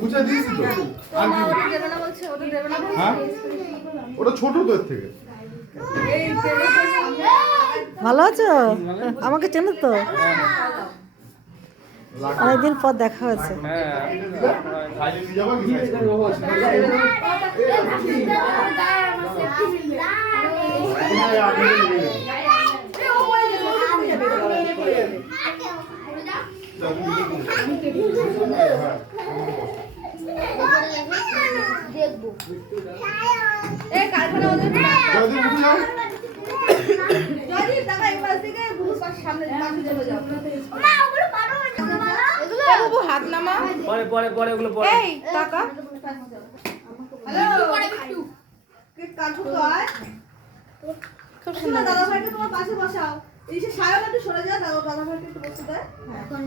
বুঝে দিয়েছি তো। আর কি দেবে না বলছে, ওটা দেবে না বলছে। হ্যাঁ ওটা ছোট তো এর থেকে। এই দেবে তো সামনে। ভালো আছো? আমাকে চেনো তো? অনেকদিন পর দেখা হয়েছে। খাইয়ে নিয়ে যাবা কি? দেখবো এই কারখানা ওদের যদি উঠে যাও যদি টাকা এই পাশ থেকে বুঝ পাশ সামনে পাশে চলে যাও মা ওগুলো পারো এগুলো বাবু হাত নামা পরে ওগুলো পরে এই টাকা হ্যালো পরে একটু কে কাঠু তো আয় খুব সুন্দর দাদা ভাইকে তোমার পাশে বসাও এই যে সায়ন একটু সরে যা দাদা ভাইকে একটু বসতে দেয় এখন